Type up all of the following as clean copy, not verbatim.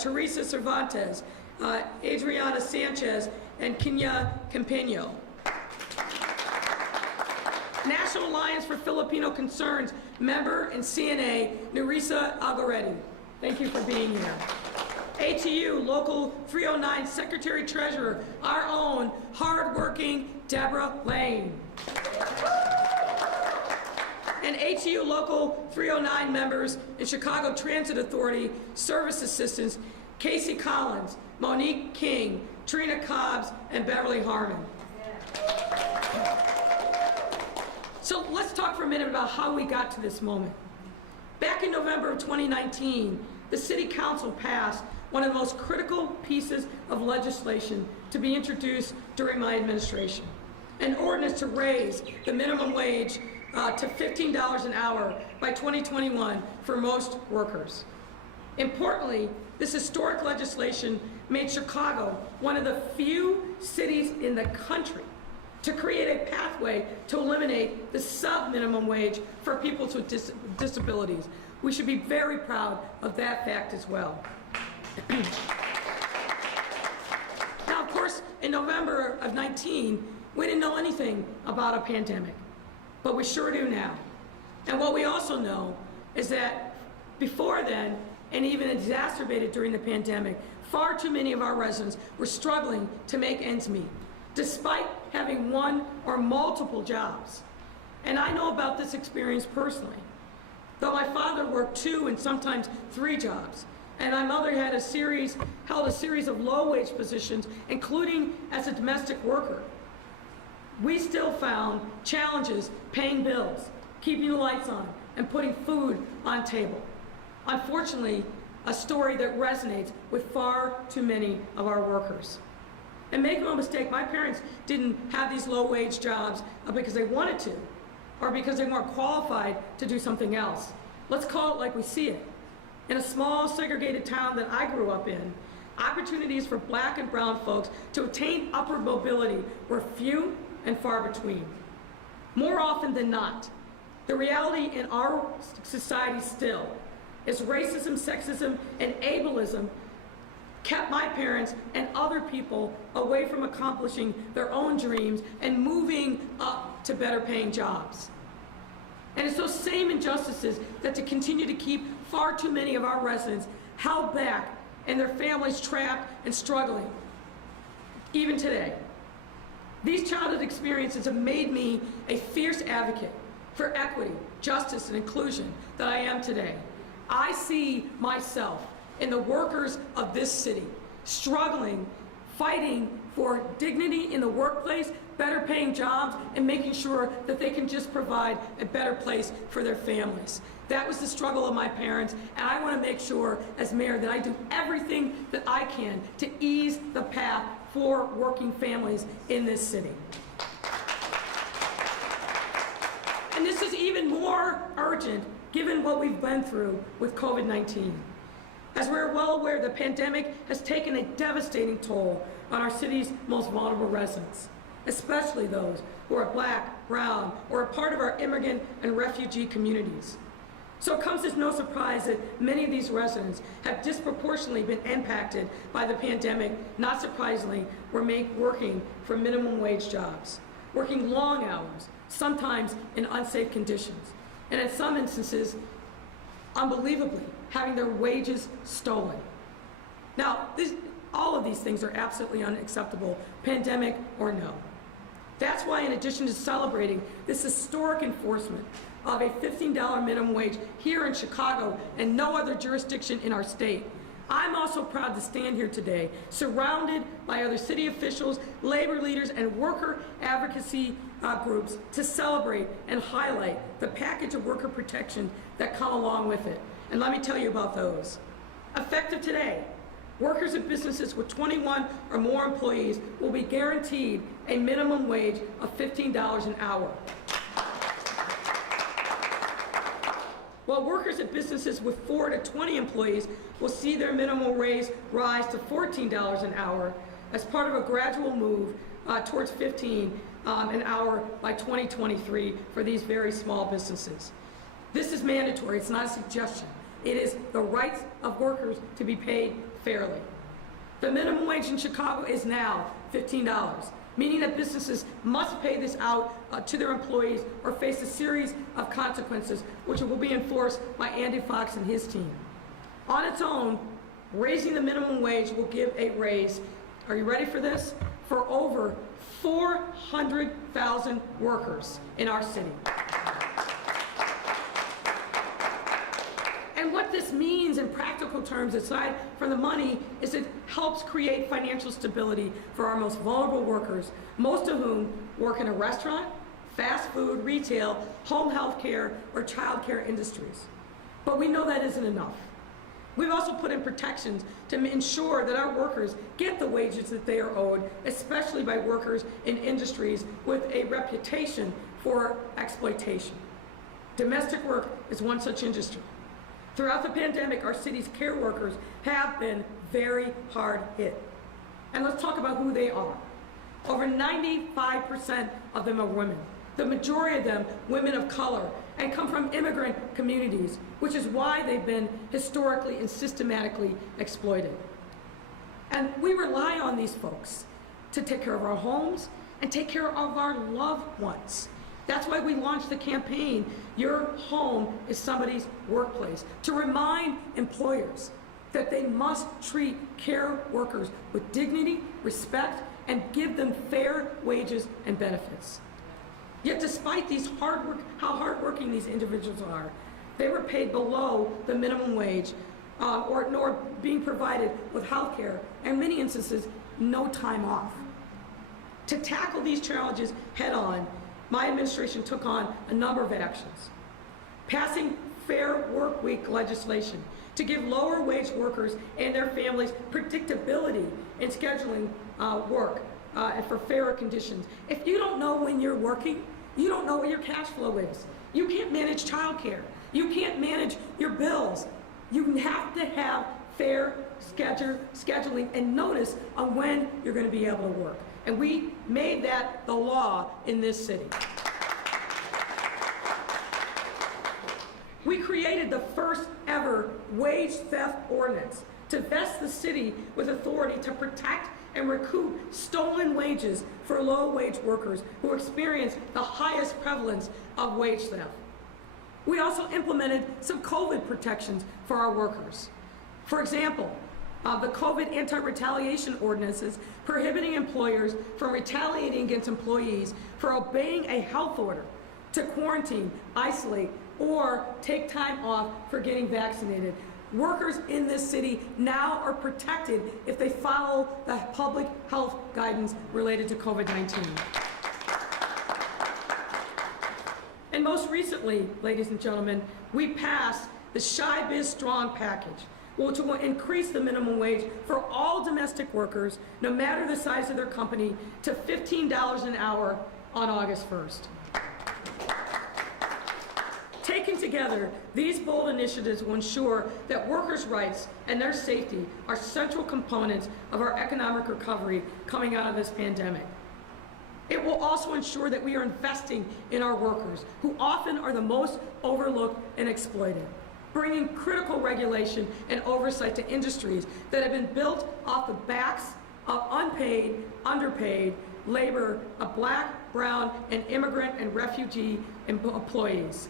Teresa Cervantes, Adriana Sanchez, and Kenya Campeno. National Alliance for Filipino Concerns member and CNA, Nerissa Algaretti. Thank you for being here. ATU Local 309 Secretary Treasurer, our own hardworking Deborah Lane. And ATU Local 309 members and Chicago Transit Authority Service Assistants, Casey Collins, Monique King, Trina Cobbs, and Beverly Harmon. So let's talk for a minute about how we got to this moment. Back in November of 2019, the City Council passed one of the most critical pieces of legislation to be introduced during my administration, an ordinance to raise the minimum wage to $15 an hour by 2021 for most workers. Importantly, this historic legislation made Chicago one of the few cities in the country to create a pathway to eliminate the sub-minimum wage for people with disabilities. We should be very proud of that fact as well. Now, of course, in November of 19, we didn't know anything about a pandemic, but we sure do now. And what we also know is that before then, and even exacerbated during the pandemic, far too many of our residents were struggling to make ends meet, despite having one or multiple jobs. And I know about this experience personally. Though my father worked 2 and sometimes 3 jobs, and my mother held a series of low-wage positions, including as a domestic worker, we still found challenges paying bills, keeping the lights on, and putting food on table. Unfortunately, a story that resonates with far too many of our workers. And make no mistake, my parents didn't have these low-wage jobs because they wanted to, or because they weren't qualified to do something else. Let's call it like we see it. In a small, segregated town that I grew up in, opportunities for black and brown folks to attain upward mobility were few and far between. More often than not, the reality in our society still is racism, sexism, and ableism kept my parents and other people away from accomplishing their own dreams and moving up to better paying jobs. And it's those same injustices that to continue to keep far too many of our residents held back and their families trapped and struggling, even today. These childhood experiences have made me a fierce advocate for equity, justice, and inclusion that I am today. I see myself in the workers of this city, struggling, fighting for dignity in the workplace, better paying jobs, and making sure that they can just provide a better place for their families. That was the struggle of my parents, and I want to make sure as mayor that I do everything that I can to ease the path for working families in this city. And this is even more urgent given what we've been through with COVID-19. As we're well aware, the pandemic has taken a devastating toll on our city's most vulnerable residents, especially those who are black, brown, or a part of our immigrant and refugee communities. So it comes as no surprise that many of these residents have disproportionately been impacted by the pandemic. Not surprisingly, we're working for minimum wage jobs, working long hours, sometimes in unsafe conditions, and in some instances, unbelievably, having their wages stolen. Now, all of these things are absolutely unacceptable, pandemic or no. That's why, in addition to celebrating this historic enforcement of a $15 minimum wage here in Chicago and no other jurisdiction in our state, I'm also proud to stand here today, surrounded by other city officials, labor leaders, and worker advocacy groups to celebrate and highlight the package of worker protection that come along with it. And let me tell you about those. Effective today, workers at businesses with 21 or more employees will be guaranteed a minimum wage of $15 an hour. While workers at businesses with 4 to 20 employees will see their minimum wage rise to $14 an hour as part of a gradual move towards $15 an hour by 2023 for these very small businesses. This is mandatory, it's not a suggestion. It is the rights of workers to be paid fairly. The minimum wage in Chicago is now $15, meaning that businesses must pay this out to their employees or face a series of consequences, which will be enforced by Andy Fox and his team. On its own, raising the minimum wage will give a raise, are you ready for this? For over 400,000 workers in our city. And what this means in practical terms, aside from the money, is it helps create financial stability for our most vulnerable workers, most of whom work in a restaurant, fast food, retail, home health care, or child care industries. But we know that isn't enough. We've also put in protections to ensure that our workers get the wages that they are owed, especially by workers in industries with a reputation for exploitation. Domestic work is one such industry. Throughout the pandemic, our city's care workers have been very hard hit. And let's talk about who they are. Over 95% of them are women. The majority of them women of color and come from immigrant communities, which is why they've been historically and systematically exploited. And we rely on these folks to take care of our homes and take care of our loved ones. That's why we launched the campaign, Your Home is Somebody's Workplace, to remind employers that they must treat care workers with dignity, respect, and give them fair wages and benefits. Yet despite how hardworking these individuals are, they were paid below the minimum wage nor being provided with health care, and in many instances, no time off. To tackle these challenges head on, my administration took on a number of actions. Passing Fair Work Week legislation to give lower wage workers and their families predictability in scheduling work and for fairer conditions. If you don't know when you're working, you don't know what your cash flow is. You can't manage childcare. You can't manage your bills. You have to have fair scheduling and notice on when you're going to be able to work. And we made that the law in this city. We created the first ever wage theft ordinance to vest the city with authority to protect and recoup stolen wages for low-wage workers who experience the highest prevalence of wage theft. We also implemented some COVID protections for our workers. For example, the COVID anti-retaliation ordinances prohibiting employers from retaliating against employees for obeying a health order to quarantine, isolate, or take time off for getting vaccinated. Workers in this city now are protected if they follow the public health guidance related to COVID-19. And most recently, ladies and gentlemen, we passed the Shy Biz Strong package, which will increase the minimum wage for all domestic workers, no matter the size of their company, to $15 an hour on August 1st. Taken together, these bold initiatives will ensure that workers' rights and their safety are central components of our economic recovery coming out of this pandemic. It will also ensure that we are investing in our workers, who often are the most overlooked and exploited, bringing critical regulation and oversight to industries that have been built off the backs of unpaid, underpaid labor of Black, brown, and immigrant and refugee employees,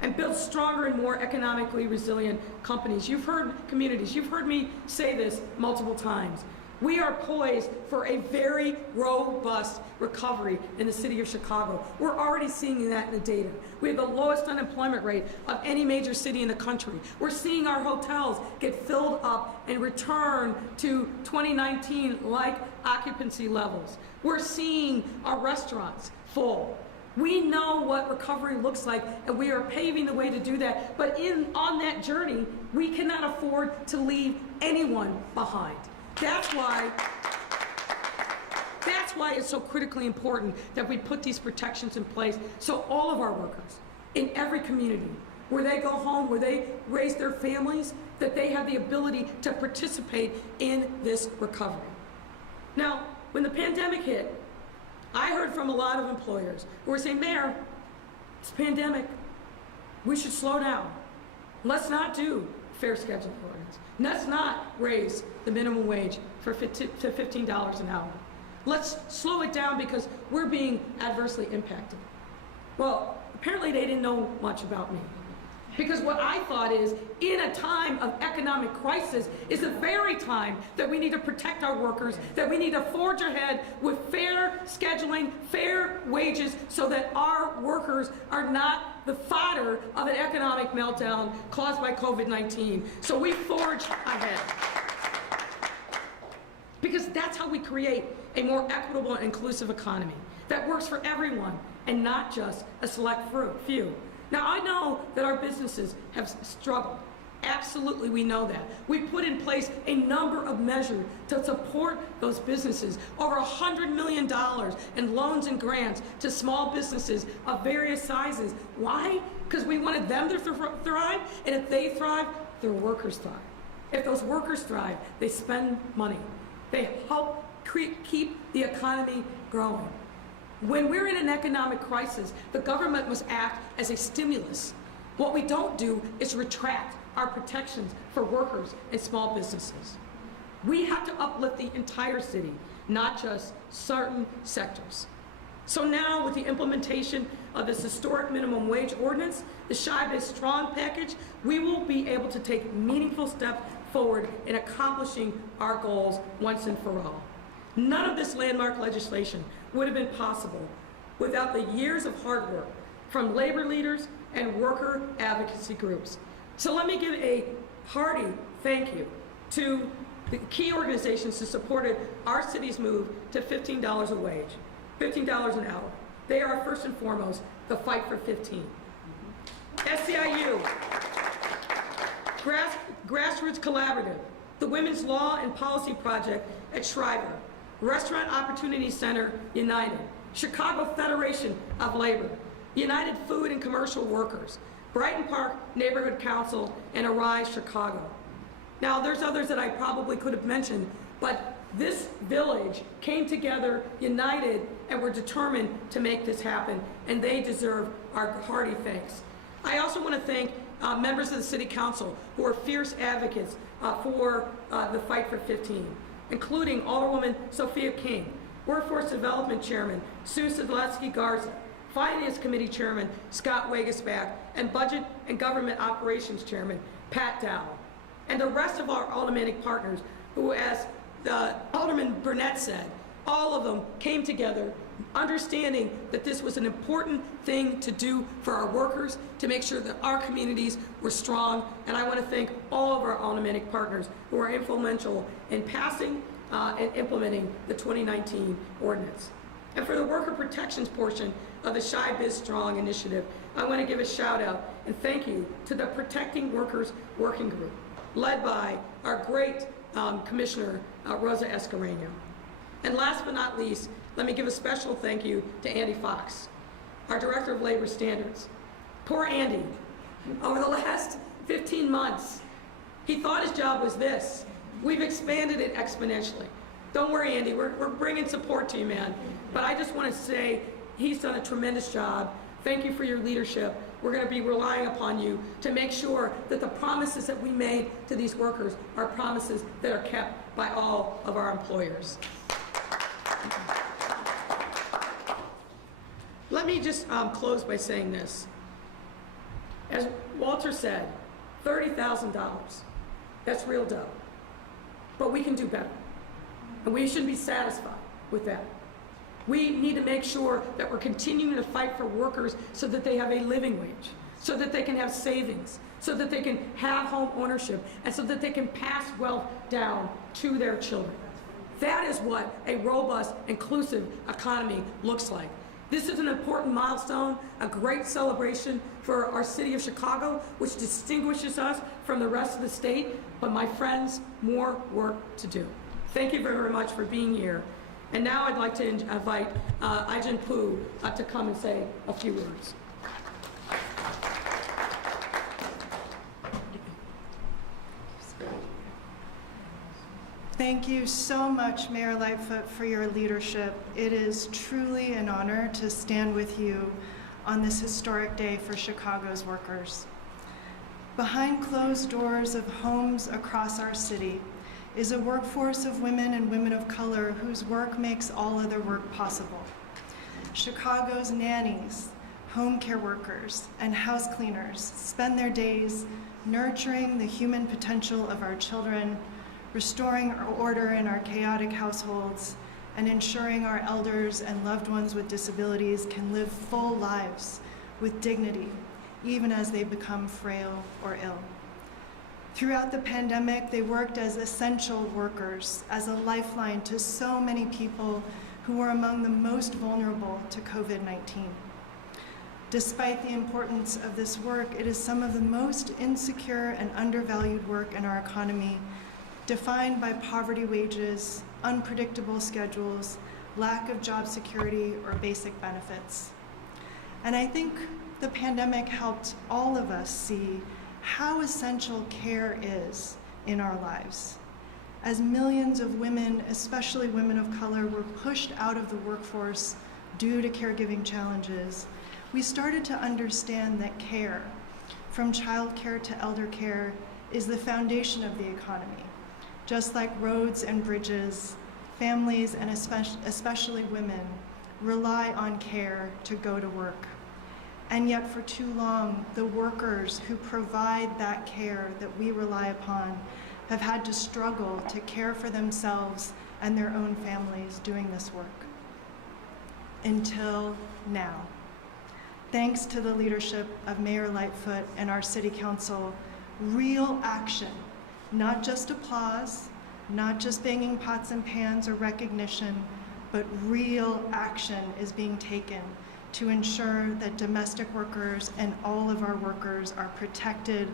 and build stronger and more economically resilient companies. You've heard communities, you've heard me say this multiple times. We are poised for a very robust recovery in the city of Chicago. We're already seeing that in the data. We have the lowest unemployment rate of any major city in the country. We're seeing our hotels get filled up and return to 2019-like occupancy levels. We're seeing our restaurants full. We know what recovery looks like, and we are paving the way to do that. But on that journey, we cannot afford to leave anyone behind. That's why it's so critically important that we put these protections in place so all of our workers in every community, where they go home, where they raise their families, that they have the ability to participate in this recovery. Now, when the pandemic hit, I heard from a lot of employers who were saying, Mayor, it's a pandemic. We should slow down. Let's not do fair scheduling ordinance. Let's not raise the minimum wage to $15 an hour. Let's slow it down because we're being adversely impacted. Well, apparently they didn't know much about me. Because what I thought is, in a time of economic crisis, is the very time that we need to protect our workers, that we need to forge ahead with fair scheduling, fair wages, so that our workers are not the fodder of an economic meltdown caused by COVID-19. So we forge ahead. Because that's how we create a more equitable and inclusive economy that works for everyone and not just a select few. Now, I know that our businesses have struggled. Absolutely, we know that. We put in place a number of measures to support those businesses. Over $100 million in loans and grants to small businesses of various sizes. Why? Because we wanted them to thrive, and if they thrive, their workers thrive. If those workers thrive, they spend money. They help keep the economy growing. When we're in an economic crisis, the government must act as a stimulus. What we don't do is retract our protections for workers and small businesses. We have to uplift the entire city, not just certain sectors. So now, with the implementation of this historic minimum wage ordinance, the Shy Biz Strong package, we will be able to take meaningful steps forward in accomplishing our goals once and for all. None of this landmark legislation would have been possible without the years of hard work from labor leaders and worker advocacy groups. So let me give a hearty thank you to the key organizations who supported our city's move to $15 a wage, $15 an hour. They are first and foremost the Fight for 15. SEIU, Grassroots Collaborative, the Women's Law and Policy Project at Shriver, Restaurant Opportunity Center United, Chicago Federation of Labor, United Food and Commercial Workers, Brighton Park Neighborhood Council, and Arise Chicago. Now, there's others that I probably could have mentioned, but this village came together, united, and were determined to make this happen, and they deserve our hearty thanks. I also want to thank members of the City Council who are fierce advocates for the Fight for 15. Including Alderwoman Sophia King, Workforce Development Chairman Sue Sadletsky Garza, Finance Committee Chairman Scott Wagesback, and Budget and Government Operations Chairman Pat Dowell. And the rest of our aldermanic partners who, as Alderman Burnett said, all of them came together understanding that this was an important thing to do for our workers, to make sure that our communities were strong. And I want to thank all of our aldermanic partners who are influential in passing and implementing the 2019 ordinance. And for the worker protections portion of the Shy Biz Strong initiative, I want to give a shout out and thank you to the Protecting Workers Working Group, led by our great Commissioner, Rosa Escareno. And last but not least, let me give a special thank you to Andy Fox, our Director of Labor Standards. Poor Andy, over the last 15 months, he thought his job was this. We've expanded it exponentially. Don't worry, Andy, we're bringing support to you, man. But I just want to say he's done a tremendous job. Thank you for your leadership. We're going to be relying upon you to make sure that the promises that we made to these workers are promises that are kept by all of our employers. Let me just close by saying this. As Walter said, $30,000, that's real dough. But we can do better. And we shouldn't be satisfied with that. We need to make sure that we're continuing to fight for workers so that they have a living wage, so that they can have savings, so that they can have home ownership, and so that they can pass wealth down to their children. That is what a robust, inclusive economy looks like. This is an important milestone, a great celebration for our city of Chicago, which distinguishes us from the rest of the state. But my friends, more work to do. Thank you very much for being here. And now I'd like to invite Ajahn Poo to come and say a few words. Thank you so much, Mayor Lightfoot, for your leadership. It is truly an honor to stand with you on this historic day for Chicago's workers. Behind closed doors of homes across our city is a workforce of women and women of color whose work makes all other work possible. Chicago's nannies, home care workers, and house cleaners spend their days nurturing the human potential of our children, restoring order in our chaotic households, and ensuring our elders and loved ones with disabilities can live full lives with dignity, even as they become frail or ill. Throughout the pandemic, they worked as essential workers, as a lifeline to so many people who were among the most vulnerable to COVID-19. Despite the importance of this work, it is some of the most insecure and undervalued work in our economy, defined by poverty wages, unpredictable schedules, lack of job security, or basic benefits. And I think the pandemic helped all of us see how essential care is in our lives. As millions of women, especially women of color, were pushed out of the workforce due to caregiving challenges, we started to understand that care, from childcare to elder care, is the foundation of the economy. Just like roads and bridges, families, and especially women, rely on care to go to work. And yet for too long, the workers who provide that care that we rely upon have had to struggle to care for themselves and their own families doing this work. Until now. Thanks to the leadership of Mayor Lightfoot and our City Council, real action, not just applause, not just banging pots and pans or recognition, but real action is being taken to ensure that domestic workers and all of our workers are protected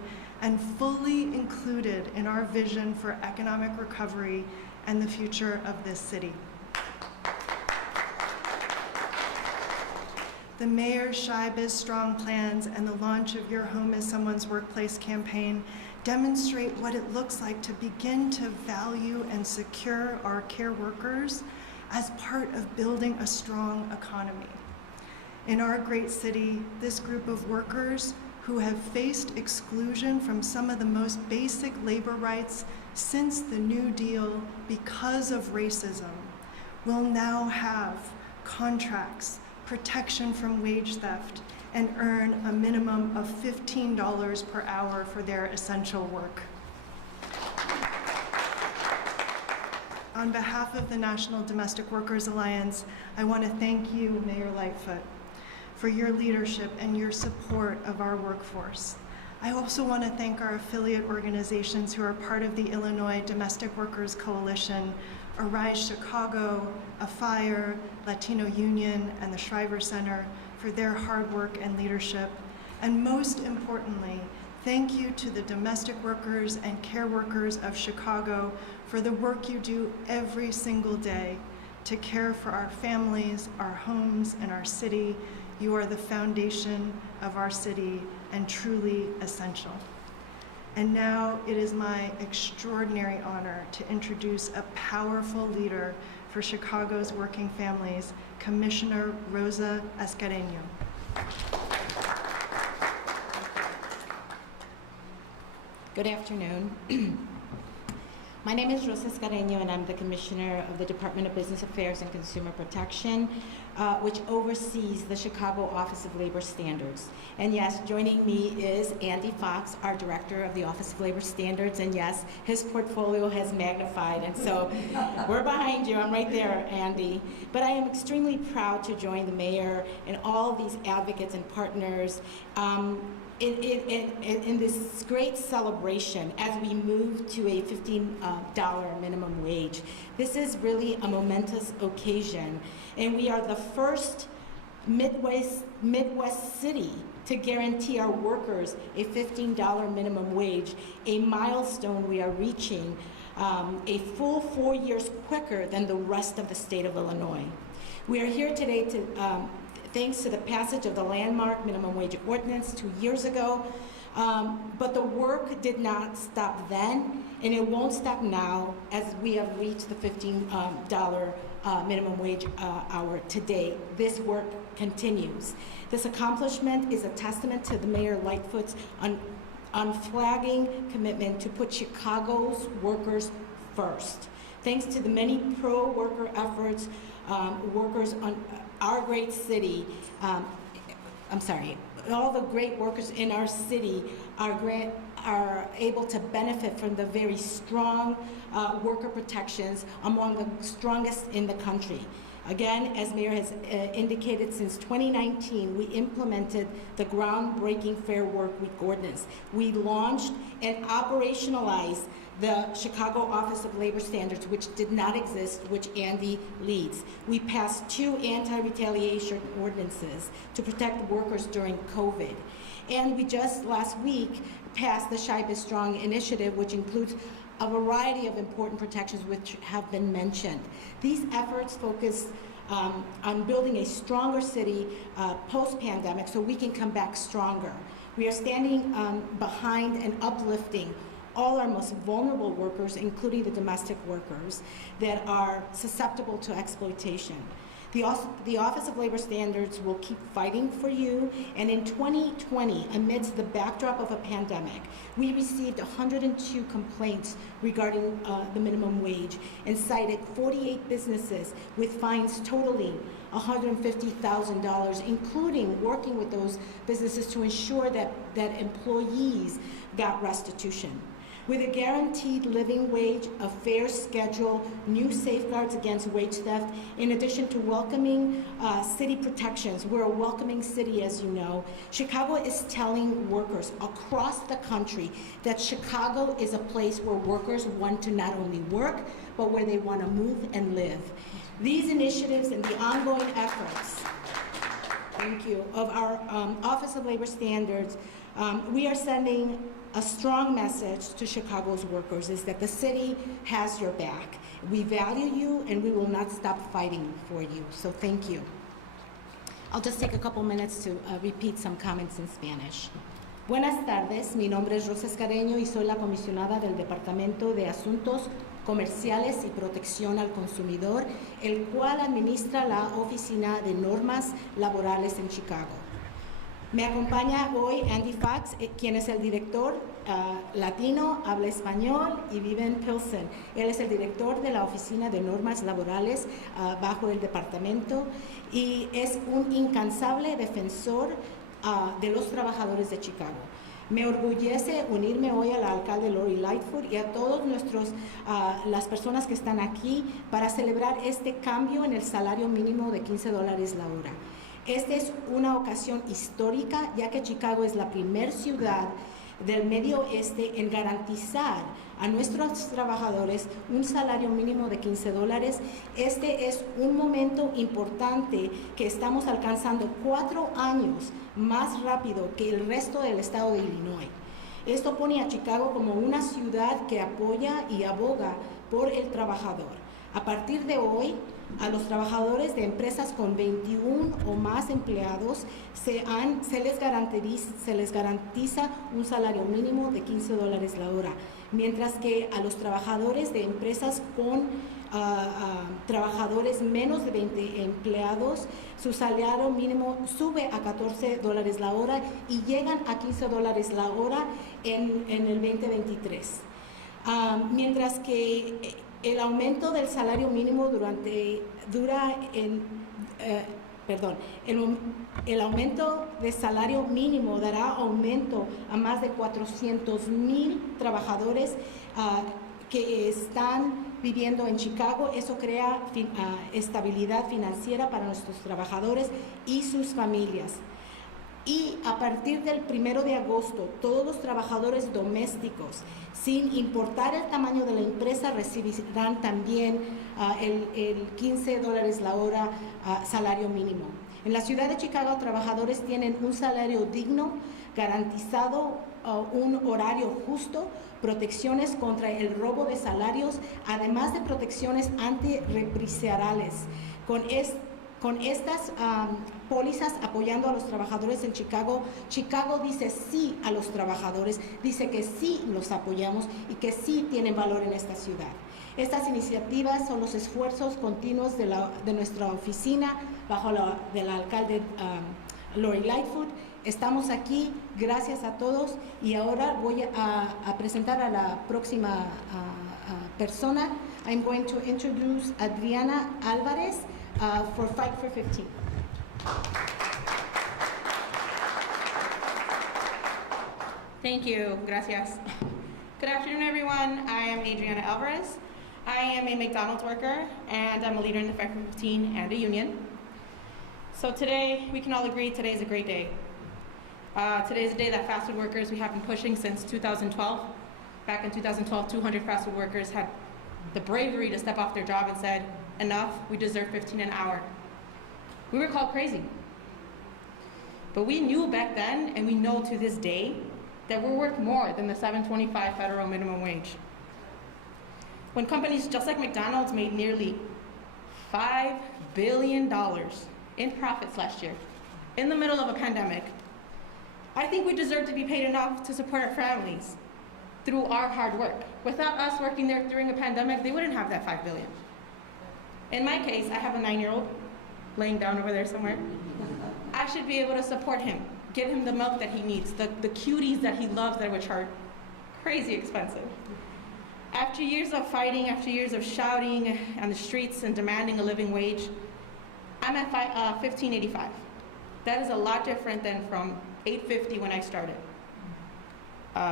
and fully included in our vision for economic recovery and the future of this city. The Mayor's Shy Biz Strong plans and the launch of Your Home is Someone's Workplace campaign demonstrate what it looks like to begin to value and secure our care workers as part of building a strong economy. In our great city, this group of workers who have faced exclusion from some of the most basic labor rights since the New Deal because of racism will now have contracts, protection from wage theft, and earn a minimum of $15 per hour for their essential work. On behalf of the National Domestic Workers Alliance, I want to thank you, Mayor Lightfoot, for your leadership and your support of our workforce. I also want to thank our affiliate organizations who are part of the Illinois Domestic Workers Coalition, Arise Chicago, AFIRE, Latino Union, and the Shriver Center for their hard work and leadership. And most importantly, thank you to the domestic workers and care workers of Chicago for the work you do every single day to care for our families, our homes, and our city. You are the foundation of our city and truly essential. And now it is my extraordinary honor to introduce a powerful leader for Chicago's working families, Commissioner Rosa Escareño. Good afternoon. My name is Rosa Escareño, and I'm the Commissioner of the Department of Business Affairs and Consumer Protection, which oversees the Chicago Office of Labor Standards. And yes, joining me is Andy Fox, our Director of the Office of Labor Standards, and yes, his portfolio has magnified, and so we're behind you. I'm right there, Andy. But I am extremely proud to join the Mayor and all these advocates and partners in this great celebration as we move to a $15 minimum wage. This is really a momentous occasion, and we are the first Midwest city to guarantee our workers a $15 minimum wage, a milestone we are reaching a full 4 years quicker than the rest of the state of Illinois. We are here today to thanks to the passage of the landmark minimum wage ordinance 2 years ago. But the work did not stop then, and it won't stop now as we have reached the $15 minimum wage hour today. This work continues. This accomplishment is a testament to the Mayor Lightfoot's unflagging commitment to put Chicago's workers first. Thanks to the many pro-worker efforts, workers on our great city, all the great workers in our city are able to benefit from the very strong worker protections, among the strongest in the country. Again, as Mayor has indicated, since 2019, we implemented the groundbreaking Fair Work Week ordinance. We launched and operationalized the Chicago Office of Labor Standards, which did not exist, which Andy leads. We passed 2 anti-retaliation ordinances to protect workers during COVID. And we just last week passed the Shy But Strong initiative, which includes a variety of important protections which have been mentioned. These efforts focus on building a stronger city post-pandemic so we can come back stronger. We are standing behind and uplifting all our most vulnerable workers, including the domestic workers that are susceptible to exploitation. The Office of Labor Standards will keep fighting for you, and in 2020, amidst the backdrop of a pandemic, we received 102 complaints regarding the minimum wage and cited 48 businesses with fines totaling $150,000, including working with those businesses to ensure that employees got restitution. With a guaranteed living wage, a fair schedule, new safeguards against wage theft, in addition to welcoming city protections. We're a welcoming city, as you know. Chicago is telling workers across the country that Chicago is a place where workers want to not only work, but where they want to move and live. These initiatives and the ongoing efforts, thank you, of our Office of Labor Standards, we are sending a strong message to Chicago's workers is that the city has your back. We value you and we will not stop fighting for you. So thank you. I'll just take a couple minutes to repeat some comments in Spanish. Buenas tardes, mi nombre es Rosa Escareño y soy la comisionada del Departamento de Asuntos Comerciales y Protección al Consumidor, el cual administra la Oficina de Normas Laborales en Chicago. Me acompaña hoy Andy Fox, quien es el director latino, habla español y vive en Pilsen. Él es el director de la Oficina de Normas Laborales bajo el departamento y es un incansable defensor de los trabajadores de Chicago. Me enorgullece unirme hoy al alcalde Lori Lightfoot y a todas las personas que están aquí para celebrar este cambio en el salario mínimo de $15 la hora. Esta es una ocasión histórica, ya que Chicago es la primera ciudad del Medio Oeste en garantizar a nuestros trabajadores un salario mínimo de $15. Este es un momento importante que estamos alcanzando 4 años más rápido que el resto del estado de Illinois. Esto pone a Chicago como una ciudad que apoya y aboga por el trabajador. A partir de hoy, a los trabajadores de empresas con 21 o más empleados se les garantiza un salario mínimo de $15 la hora, mientras que a los trabajadores de empresas con trabajadores menos de 20 empleados, su salario mínimo sube a $14 la hora y llegan a $15 la hora en el 2023. Mientras que el aumento del salario mínimo el aumento de salario mínimo dará aumento a más de 400,000 trabajadores que están viviendo en Chicago. Eso crea estabilidad financiera para nuestros trabajadores y sus familias. Y a partir del 1 de agosto, todos los trabajadores domésticos, sin importar el tamaño de la empresa, recibirán también el $15 la hora salario mínimo. En la ciudad de Chicago, trabajadores tienen un salario digno, garantizado, un horario justo, protecciones contra el robo de salarios, además de protecciones antirrepresaliales. Con estas pólizas apoyando a los trabajadores en Chicago, Chicago dice sí a los trabajadores, dice que sí los apoyamos y que sí tienen valor en esta ciudad. Estas iniciativas son los esfuerzos continuos de nuestra oficina bajo del alcalde Lori Lightfoot Estamos aquí, gracias a todos, y ahora voy a presentar a la próxima persona. I'm going to introduce Adriana Alvarez for Fight for 15. Thank you, gracias. Good afternoon, everyone. I am Adriana Alvarez. I am a McDonald's worker, and I'm a leader in the Fight for 15 and a union. So today, we can all agree today is a great day. Today is a day that fast food workers, we have been pushing since 2012. Back in 2012, 200 fast food workers had the bravery to step off their job and said, enough, we deserve 15 an hour. We were called crazy. But we knew back then, and we know to this day, that we're worth more than the $7.25 federal minimum wage. When companies just like McDonald's made nearly $5 billion in profits last year, in the middle of a pandemic, I think we deserve to be paid enough to support our families through our hard work. Without us working there during a pandemic, they wouldn't have that $5 billion. In my case, I have a 9-year-old laying down over there somewhere. I should be able to support him, get him the milk that he needs, the cuties that he loves, which are crazy expensive. After years of fighting, after years of shouting on the streets and demanding a living wage, I'm at $15.85. That is a lot different than from $8.50 when I started.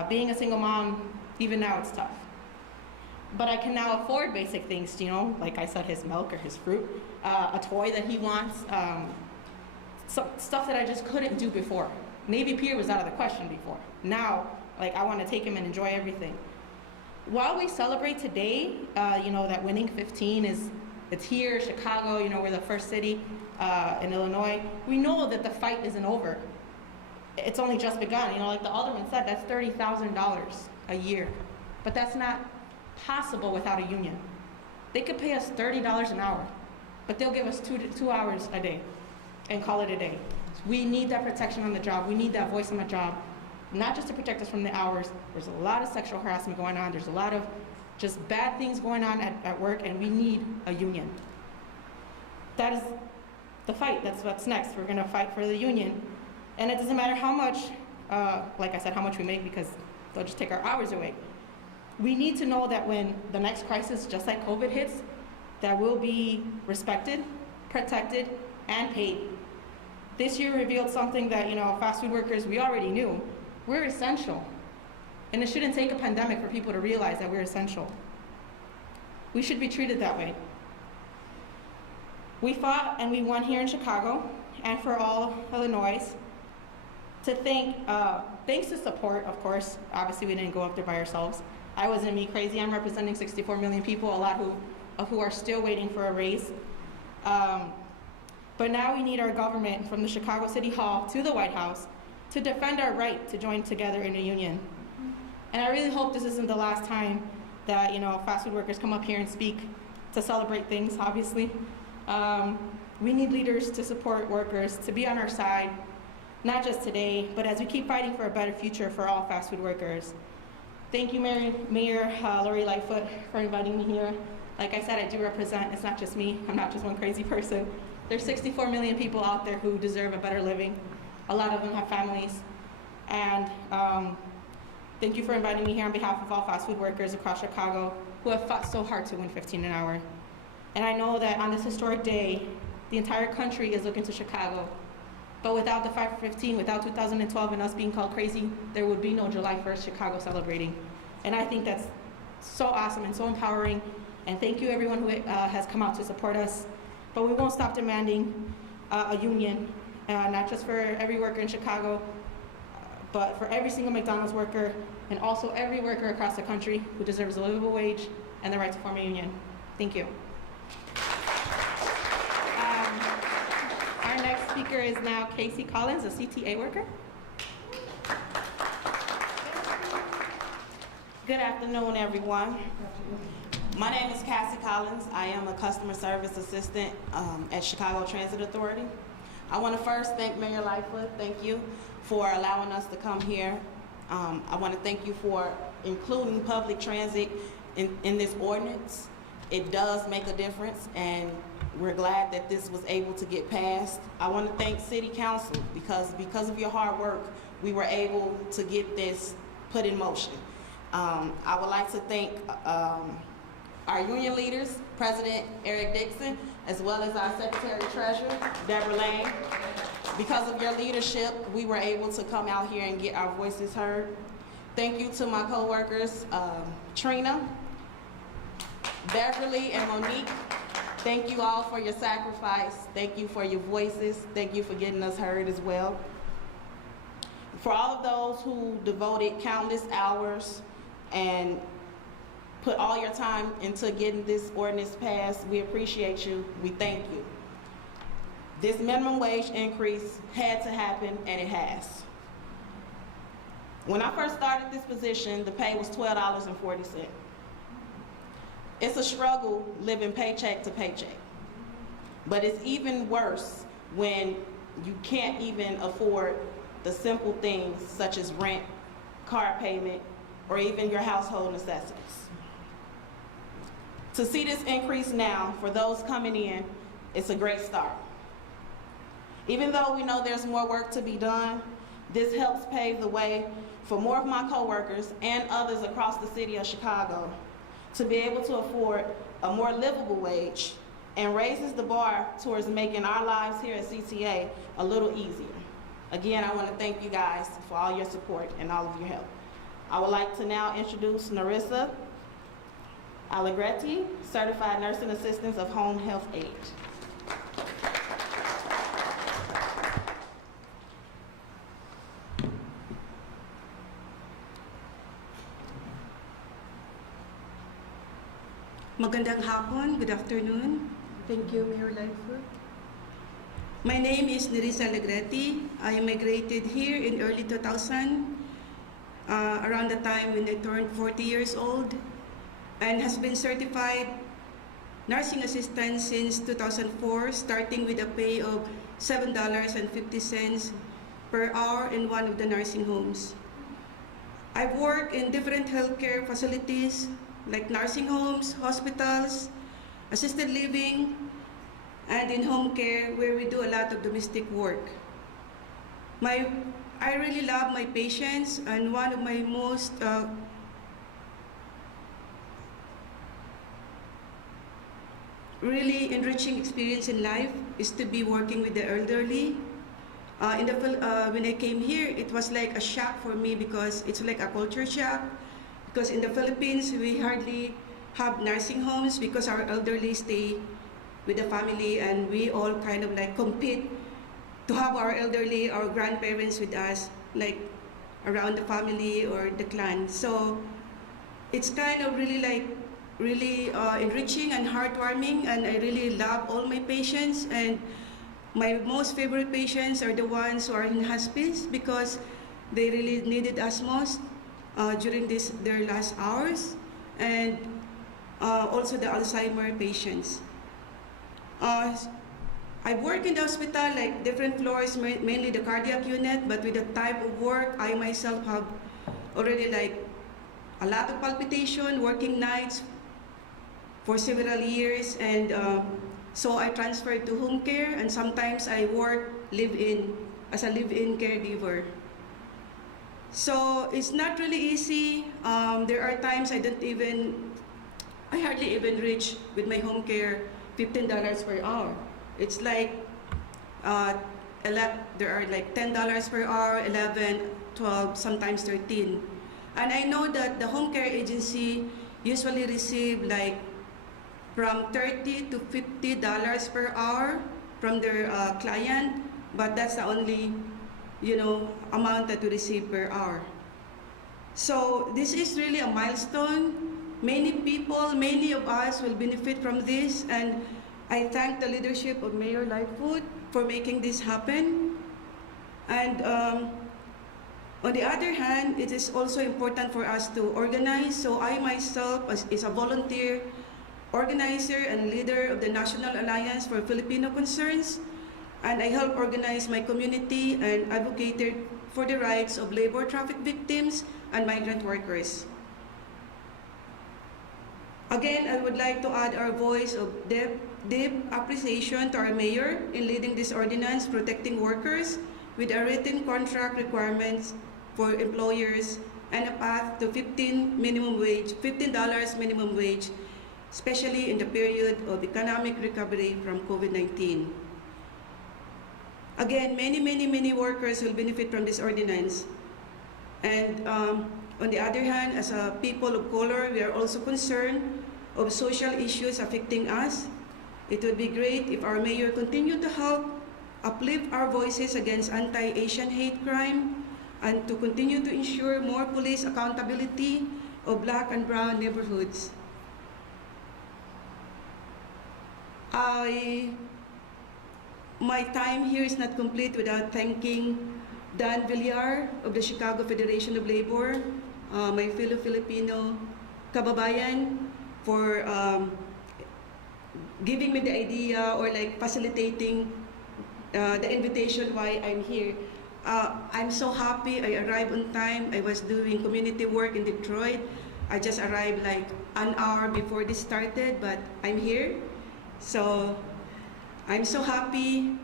Being a single mom, even now it's tough. But I can now afford basic things, you know, like I said, his milk or his fruit, a toy that he wants, stuff that I just couldn't do before. Navy Pier was out of the question before. Now, like, I want to take him and enjoy everything. While we celebrate today, you know, that winning 15 it's here, Chicago, you know, we're the first city in Illinois, we know that the fight isn't over. It's only just begun. You know, like the alderman said, that's $30,000 a year. But that's not possible without a union. They could pay us $30 an hour, but they'll give us 2 hours a day and call it a day. We need that protection on the job. We need that voice on the job, not just to protect us from the hours. There's a lot of sexual harassment going on. There's a lot of just bad things going on at work, and we need a union. That is the fight. That's what's next. We're gonna fight for the union. And it doesn't matter how much, like I said, how much we make, because they'll just take our hours away. We need to know that when the next crisis, just like COVID hits, that we'll be respected, protected, and paid. This year revealed something that, you know, fast food workers, we already knew. We're essential. And it shouldn't take a pandemic for people to realize that we're essential. We should be treated that way. We fought and we won here in Chicago and for all Illinois. To thanks to support, of course. Obviously, we didn't go up there by ourselves. I wasn't me crazy. I'm representing 64 million people, a lot who are still waiting for a raise. But now we need our government, from the Chicago City Hall to the White House, to defend our right to join together in a union. And I really hope this isn't the last time that, you know, fast food workers come up here and speak to celebrate things, obviously. We need leaders to support workers, to be on our side, not just today, but as we keep fighting for a better future for all fast food workers. Thank you, Mayor Lori Lightfoot, for inviting me here. Like I said, I do represent, it's not just me, I'm not just one crazy person. There's 64 million people out there who deserve a better living. A lot of them have families. And thank you for inviting me here on behalf of all fast food workers across Chicago who have fought so hard to win 15 an hour. And I know that on this historic day, the entire country is looking to Chicago. But without the Fight for 15, without 2012 and us being called crazy, there would be no July 1st Chicago celebrating. And I think that's so awesome and so empowering. And thank you everyone who has come out to support us. But we won't stop demanding a union, not just for every worker in Chicago, but for every single McDonald's worker, and also every worker across the country who deserves a livable wage and the right to form a union. Thank you. Our next speaker is now Casey Collins, a CTA worker. Good afternoon, everyone. My name is Cassie Collins. I am a customer service assistant at Chicago Transit Authority. I want to first thank Mayor Lightfoot. Thank you for allowing us to come here. I want to thank you for including public transit in this ordinance. It does make a difference, and We're glad that this was able to get passed. I want to thank City Council because of your hard work, we were able to get this put in motion. I would like to thank our union leaders, President Eric Dixon, as well as our Secretary-Treasurer, Deborah Lane. Because of your leadership, we were able to come out here and get our voices heard. Thank you to my co-workers, Trina, Beverly, and Monique. Thank you all for your sacrifice. Thank you for your voices. Thank you for getting us heard as well. For all of those who devoted countless hours and put all your time into getting this ordinance passed, we appreciate you. We thank you. This minimum wage increase had to happen, and it has. When I first started this position, the pay was $12.40. It's a struggle living paycheck to paycheck. But it's even worse when you can't even afford the simple things such as rent, car payment, or even your household necessities. To see this increase now for those coming in, it's a great start. Even though we know there's more work to be done, this helps pave the way for more of my coworkers and others across the city of Chicago to be able to afford a more livable wage and raises the bar towards making our lives here at CTA a little easier. Again, I want to thank you guys for all your support and all of your help. I would like to now introduce Narissa Allegretti, Certified Nursing Assistant of Home Health Aid. Magandang hapon, good afternoon. Thank you, Mayor Lightfoot. My name is Narissa Allegretti. I migrated here in early 2000, around the time when I turned 40 years old, and has been certified nursing assistant since 2004, starting with a pay of $7.50 per hour in one of the nursing homes. I've worked in different healthcare facilities like nursing homes, hospitals, assisted living, and in home care where we do a lot of domestic work. I really love my patients, and one of my most really enriching experience in life is to be working with the elderly. When I came here, it was like a shock for me because it's like a culture shock. Because in the Philippines, we hardly have nursing homes because our elderly stay with the family, and we all kind of like compete to have our elderly, our grandparents with us, like around the family or the clan. So it's kind of really enriching and heartwarming, and I really love all my patients. And my most favorite patients are the ones who are in hospice because they really needed us most during their last hours, and also the Alzheimer patients. I work in the hospital, like different floors, mainly the cardiac unit, but with the type of work, I myself have already like a lot of palpitation, working nights for several years, and so I transferred to home care, and sometimes I work as a live-in caregiver. So it's not really easy. There are times I hardly even reach with my home care $15 per hour. It's like there are like $10 per hour, 11, 12, sometimes 13. And I know that the home care agency usually receive like from $30 to $50 per hour from their client, but that's the only amount that we receive per hour. So this is really a milestone. Many of us will benefit from this, and I thank the leadership of Mayor Lightfoot for making this happen. And on the other hand, it is also important for us to organize. So I myself is a volunteer organizer and leader of the National Alliance for Filipino Concerns, and I help organize my community and advocated for the rights of labor traffic victims and migrant workers. Again, I would like to add our voice of deep appreciation to our mayor in leading this ordinance protecting workers with a written contract requirements for employers and a path to $15 minimum wage, especially in the period of economic recovery from COVID-19. Again, many workers will benefit from this ordinance. And on the other hand, as a people of color, we are also concerned of social issues affecting us. It would be great if our mayor continued to help uplift our voices against anti-Asian hate crime and to continue to ensure more police accountability of Black and brown neighborhoods. My time here is not complete without thanking Dan Villar of the Chicago Federation of Labor, my fellow Filipino kababayan, for giving me the idea or like facilitating the invitation why I'm here. I'm so happy I arrived on time. I was doing community work in Detroit. I just arrived like an hour before this started, but I'm here. So I'm so happy.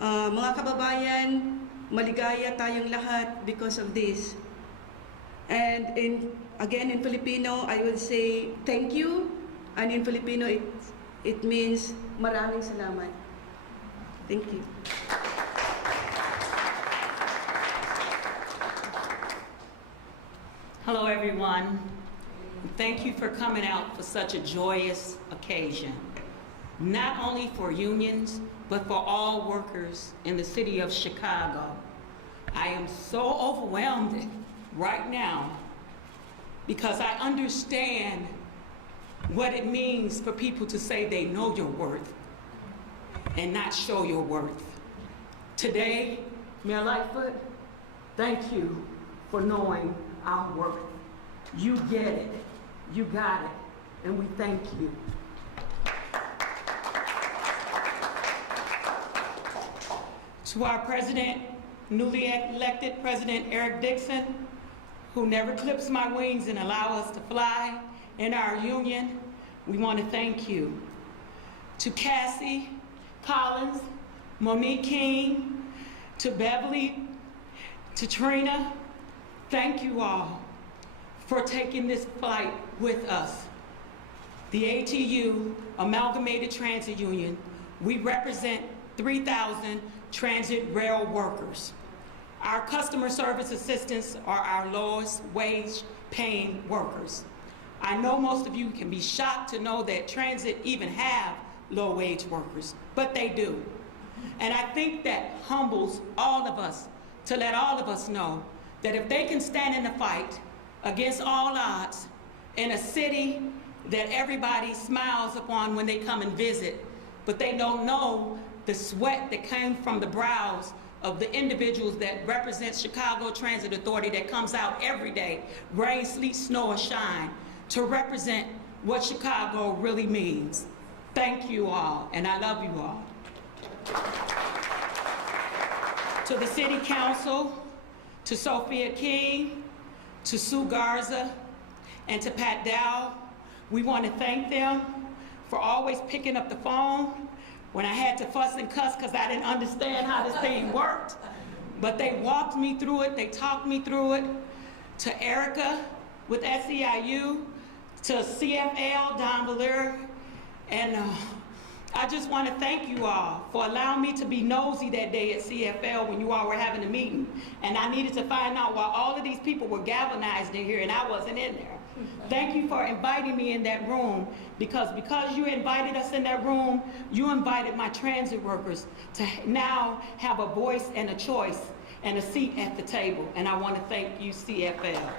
Mga kababayan, maligaya tayong lahat because of this. And again in Filipino, I would say thank you. And in Filipino, it means maraming salamat. Thank you. Hello, everyone. Thank you for coming out for such a joyous occasion. Not only for unions, but for all workers in the city of Chicago. I am so overwhelmed right now because I understand what it means for people to say they know your worth and not show your worth. Today, Mayor Lightfoot, thank you for knowing our worth. You get it, you got it, and we thank you. To our president, newly elected President Eric Dixon, who never clips my wings and allow us to fly in our union, we want to thank you. To Cassie Collins, Monique King, to Beverly, to Trina, thank you all for taking this fight with us. The ATU, Amalgamated Transit Union, we represent 3,000 transit rail workers. Our customer service assistants are our lowest wage paying workers. I know most of you can be shocked to know that transit even have low wage workers, but they do. And I think that humbles all of us to let all of us know that if they can stand in the fight against all odds in a city that everybody smiles upon when they come and visit, but they don't know the sweat that came from the brows of the individuals that represent Chicago Transit Authority that comes out every day, rain, sleet, snow, or shine, to represent what Chicago really means. Thank you all, and I love you all. To the City Council, to Sophia King, to Sue Garza, and to Pat Dow, we want to thank them for always picking up the phone when I had to fuss and cuss because I didn't understand how this thing worked. But they walked me through it, they talked me through it. To Erica with SEIU, to CFL, Don Valer, and I just want to thank you all for allowing me to be nosy that day at CFL when you all were having a meeting. And I needed to find out why all of these people were galvanized in here and I wasn't in there. Thank you for inviting me in that room because you invited us in that room, you invited my transit workers to now have a voice and a choice and a seat at the table. And I want to thank you, CFL.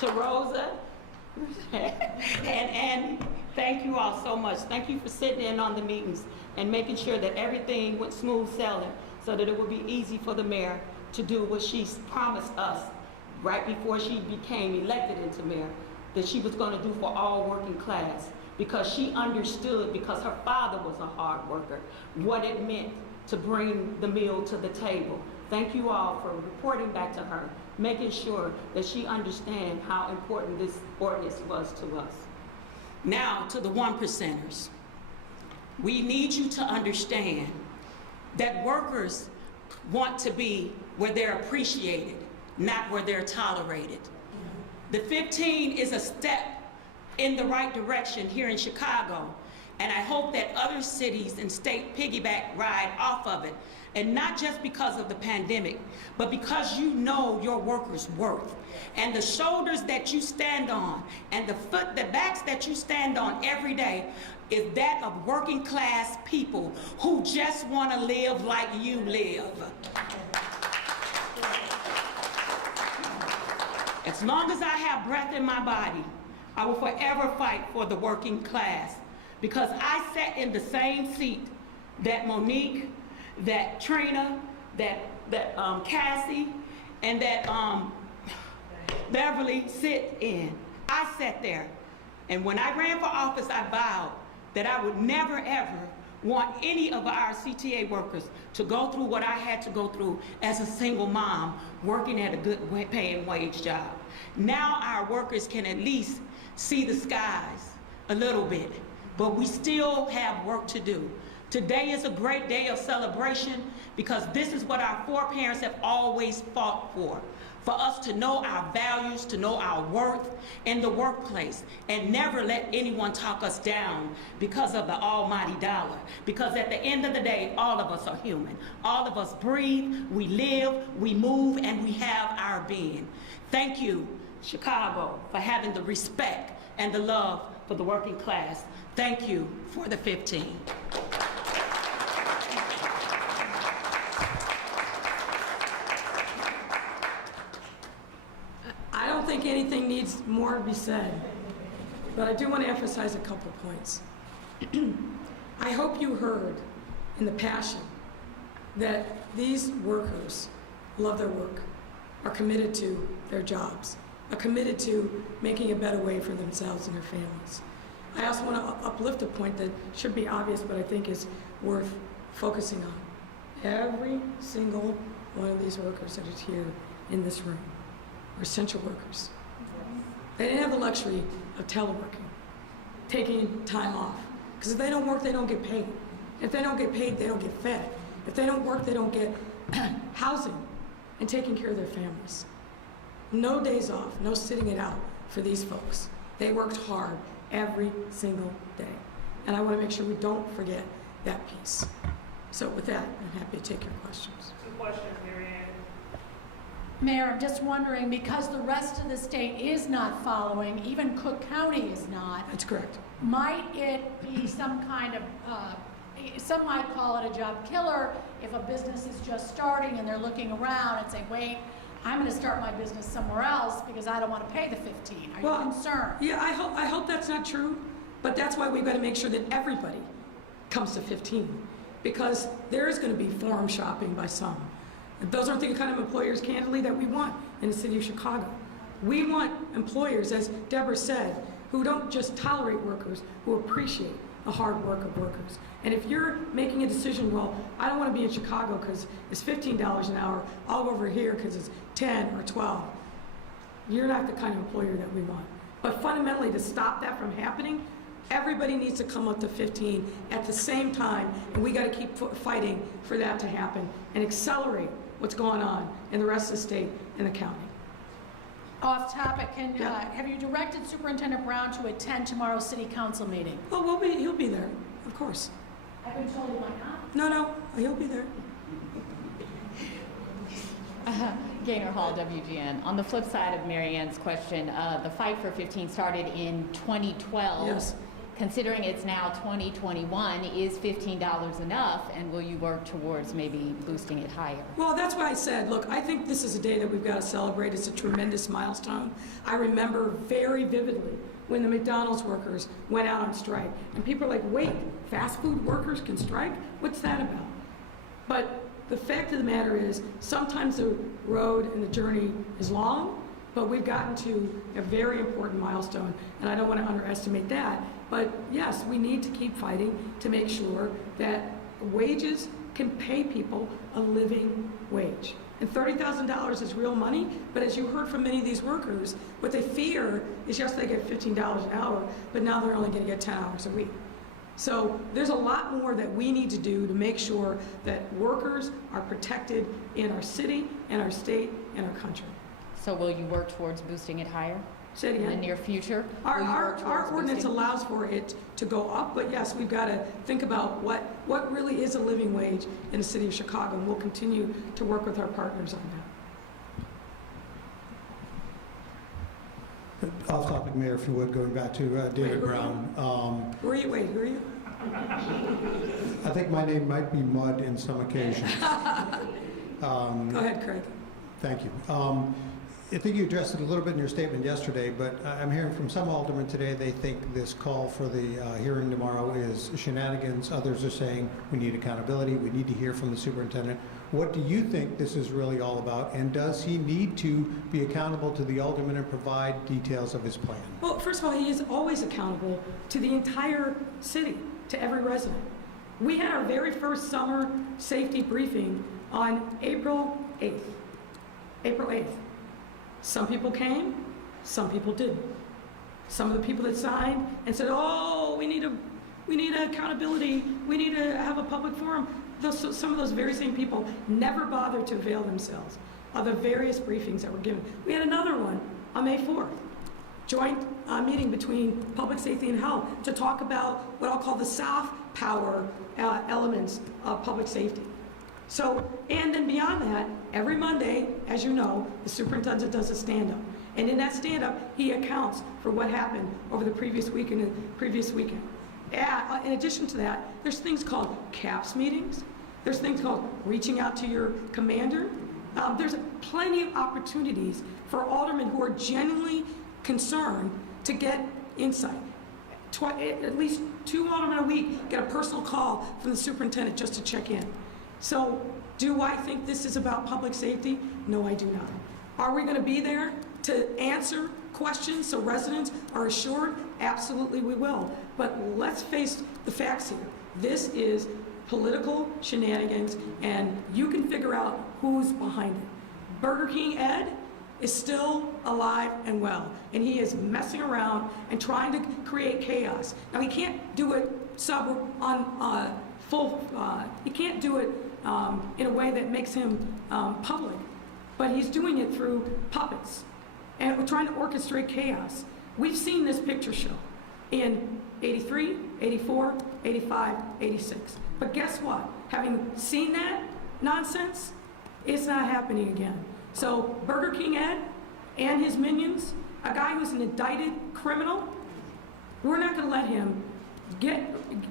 To Rosa, and thank you all so much. Thank you for sitting in on the meetings and making sure that everything went smooth sailing so that it would be easy for the mayor to do what she promised us right before she became elected into mayor, that she was going to do for all working class, because she understood, because her father was a hard worker, what it meant to bring the meal to the table Thank you all for reporting back to her, making sure that she understands how important this ordinance was to us. Now to the 1%ers. We need you to understand that workers want to be where they're appreciated, not where they're tolerated. The 15 is a step in the right direction here in Chicago, and I hope that other cities and state piggyback ride off of it, and not just because of the pandemic, but because you know your workers' worth, and the shoulders that you stand on, and the backs that you stand on every day is that of working class people who just want to live like you live. As long as I have breath in my body, I will forever fight for the working class, because I sat in the same seat that Monique, that Trina, that Cassie, and that Beverly sit in. I sat there, and when I ran for office, I vowed that I would never ever want any of our CTA workers to go through what I had to go through as a single mom working at a good paying wage job. Now our workers can at least see the skies a little bit, but we still have work to do. Today is a great day of celebration because this is what our foreparents have always fought for us to know our values, to know our worth in the workplace, and never let anyone talk us down because of the almighty dollar. Because at the end of the day, all of us are human. All of us breathe, we live, we move, and we have our being. Thank you, Chicago, for having the respect and the love for the working class. Thank you for the 15. I don't think anything needs more to be said, but I do want to emphasize a couple points. I hope you heard in the passion that these workers love their work, are committed to their jobs, are committed to making a better way for themselves and their families. I also want to uplift a point that should be obvious, but I think is worth focusing on. Every single one of these workers that is here in this room are essential workers. They didn't have the luxury of teleworking, taking time off. Because if they don't work, they don't get paid. If they don't get paid, they don't get fed. If they don't work, they don't get housing and taking care of their families. No days off, no sitting it out for these folks. They worked hard every single day. And I want to make sure we don't forget that piece. So with that, I'm happy to take your questions. Two questions, Mary Ann. Mayor, I'm just wondering, because the rest of the state is not following, even Cook County is not, That's correct. might it be some kind of, some might call it a job killer if a business is just starting and they're looking around and saying, wait, I'm going to start my business somewhere else because I don't want to pay the 15. Are you concerned? Yeah, I hope that's not true, but that's why we've got to make sure that everybody comes to 15, because there is going to be forum shopping by some. Those aren't the kind of employers, candidly, that we want in the city of Chicago. We want employers, as Deborah said, who don't just tolerate workers, who appreciate the hard work of workers. And if you're making a decision, well, I don't want to be in Chicago because it's $15 an hour, I'll go over here because it's 10 or 12. You're not the kind of employer that we want. But fundamentally, to stop that from happening, everybody needs to come up to 15 at the same time, and we got to keep fighting for that to happen and accelerate what's going on in the rest of the state and the county. Off topic, have you directed Superintendent Brown to attend tomorrow's city council meeting? Oh, he'll be there, of course. I've been told he might not. No, he'll be there. Gaynor Hall, WGN. On the flip side of Mary Ann's question, the fight for 15 started in 2012. Yes. Considering it's now 2021, is $15 enough, and will you work towards maybe boosting it higher? Well, that's why I said, look, I think this is a day that we've got to celebrate. It's a tremendous milestone. I remember very vividly when the McDonald's workers went out on strike, and people are like, wait, fast food workers can strike? What's that about? But the fact of the matter is, sometimes the road and the journey is long, but we've gotten to a very important milestone, and I don't want to underestimate that. But yes, we need to keep fighting to make sure that wages can pay people a living wage. And $30,000 is real money, but as you heard from many of these workers, what they fear is yes, they get $15 an hour, but now they're only going to get 10 hours a week. So there's a lot more that we need to do to make sure that workers are protected in our city, and our state, and our country. So will you work towards boosting it higher Say it in the again. near future? Our Will you work our towards ordinance boosting- allows for it to go up, but yes, we've got to think about what really is a living wage in the city of Chicago, and we'll continue to work with our partners on that. Off topic, Mayor, if you would, going back to David Wait, Brown. Who are you? Wait, who are you? I think my name might be Mud in some occasions. Go ahead, Craig. Thank you. I think you addressed it a little bit in your statement yesterday, but I'm hearing from some aldermen today, they think this call for the hearing tomorrow is shenanigans. Others are saying we need accountability, we need to hear from the superintendent. What do you think this is really all about, and does he need to be accountable to the aldermen and provide details of his plan? Well, first of all, he is always accountable to the entire city, to every resident. We had our very first summer safety briefing on April 8th. April 8th. Some people came, some people didn't. Some of the people that signed and said, oh, we need accountability, we need to have a public forum. Some of those very same people never bothered to avail themselves of the various briefings that were given. We had another one on May 4th, joint meeting between public safety and health to talk about what I'll call the soft power elements of public safety. So, and then beyond that, every Monday, as you know, the superintendent does a stand-up. And in that stand-up, he accounts for what happened over the previous week and the previous weekend. In addition to that, there's things called CAPS meetings. There's things called reaching out to your commander. There's plenty of opportunities for aldermen who are genuinely concerned to get insight. At least 2 aldermen a week get a personal call from the superintendent just to check in. So, do I think this is about public safety? No, I do not. Are we going to be there to answer questions so residents are assured? Absolutely we will. But let's face the facts here. This is political shenanigans, and you can figure out who's behind it. Burger King Ed is still alive and well, and he is messing around and trying to create chaos. Now, he can't do it he can't do it in a way that makes him public, but he's doing it through puppets, and we're trying to orchestrate chaos. We've seen this picture show in 83, 84, 85, 86. But guess what? Having seen that nonsense, it's not happening again. So Burger King Ed and his minions, a guy who's an indicted criminal, we're not going to let him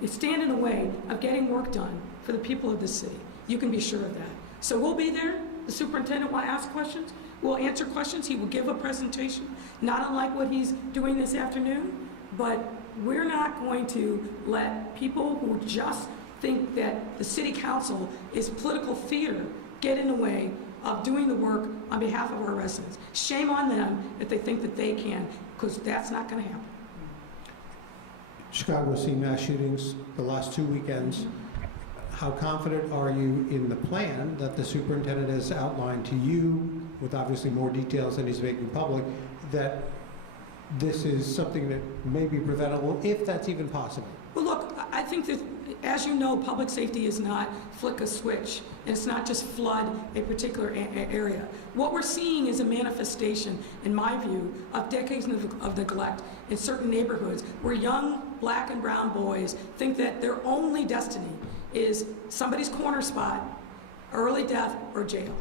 stand in the way of getting work done for the people of this city. You can be sure of that. So we'll be there. The superintendent will ask questions. We'll answer questions. He will give a presentation, not unlike what he's doing this afternoon. But we're not going to let people who just think that the city council is political theater get in the way of doing the work on behalf of our residents. Shame on them if they think that they can, because that's not going to happen. Chicago has seen mass shootings the last 2 weekends. How confident are you in the plan that the superintendent has outlined to you, with obviously more details than he's making public, that this is something that may be preventable, if that's even possible? Well, look, I think that, as you know, public safety is not flick a switch, and it's not just flood a particular area. What we're seeing is a manifestation, in my view, of decades of neglect in certain neighborhoods where young black and brown boys think that their only destiny is somebody's corner spot, early death, or jail.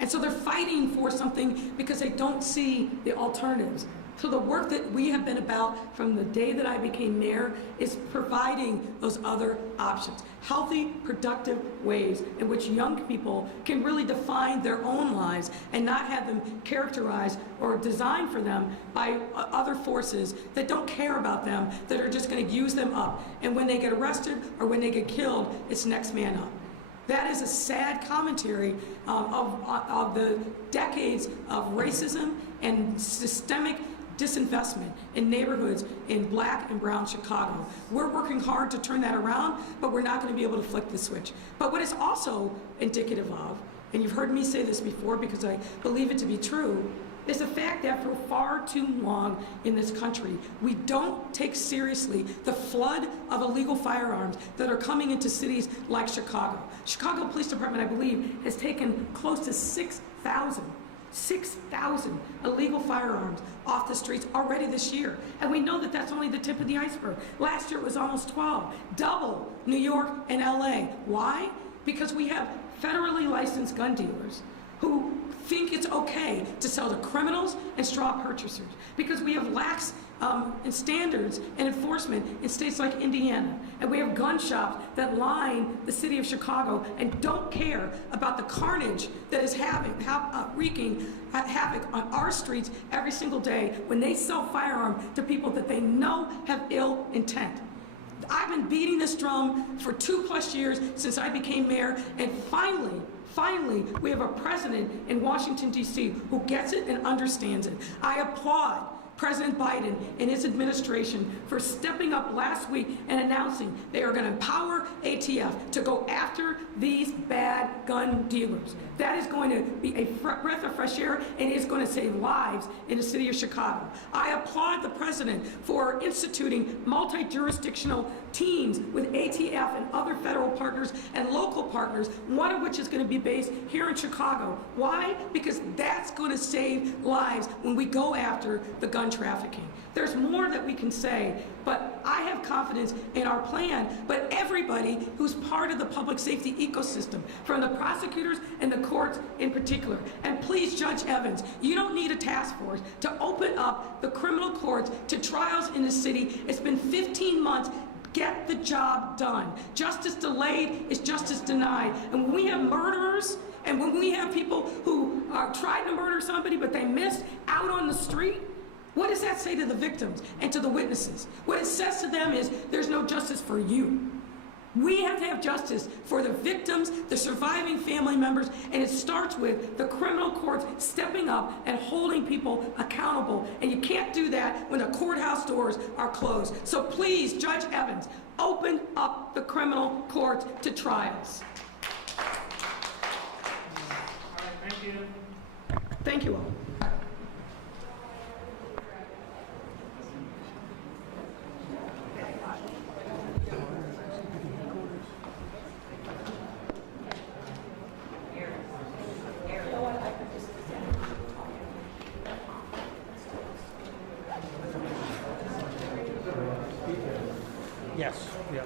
And so they're fighting for something because they don't see the alternatives. So the work that we have been about from the day that I became mayor is providing those other options. Healthy, productive ways in which young people can really define their own lives and not have them characterized or designed for them by other forces that don't care about them, that are just going to use them up. And when they get arrested or when they get killed, it's next man up. That is a sad commentary of the decades of racism and systemic disinvestment in neighborhoods in Black and brown Chicago. We're working hard to turn that around, but we're not going to be able to flick the switch. But what it's also indicative of, and you've heard me say this before because I believe it to be true, is the fact that for far too long in this country, we don't take seriously the flood of illegal firearms that are coming into cities like Chicago. Chicago Police Department, I believe, has taken close to 6,000 illegal firearms off the streets already this year. And we know that that's only the tip of the iceberg. Last year it was almost 12, double New York and LA. Why? Because we have federally licensed gun dealers who think it's okay to sell to criminals and straw purchasers, because we have lax standards and enforcement in states like Indiana, and we have gun shops that line the city of Chicago and don't care about the carnage that is wreaking havoc on our streets every single day when they sell firearms to people that they know have ill intent. I've been beating this drum for 2+ years since I became mayor, and finally, we have a president in Washington, D.C. who gets it and understands it. I applaud President Biden and his administration for stepping up last week and announcing they are going to empower ATF to go after these bad gun dealers. That is going to be a breath of fresh air, and it's going to save lives in the city of Chicago. I applaud the president for instituting multi-jurisdictional teams with ATF and other federal partners and local partners, one of which is going to be based here in Chicago. Why? Because that's going to save lives when we go after the gun trafficking. There's more that we can say, but I have confidence in our plan, but everybody who's part of the public safety ecosystem, from the prosecutors and the courts in particular. And please, Judge Evans, you don't need a task force to open up the criminal courts to trials in the city. It's been 15 months. Get the job done. Justice delayed is justice denied. And when we have murderers, and when we have people who tried to murder somebody but they missed out on the street, what does that say to the victims and to the witnesses? What it says to them is there's no justice for you. We have to have justice for the victims, the surviving family members, and it starts with the criminal courts stepping up and holding people accountable. And you can't do that when the courthouse doors are closed. So please, Judge Evans, open up the criminal courts to trials. All right, thank you. Thank you all. Yes, yeah.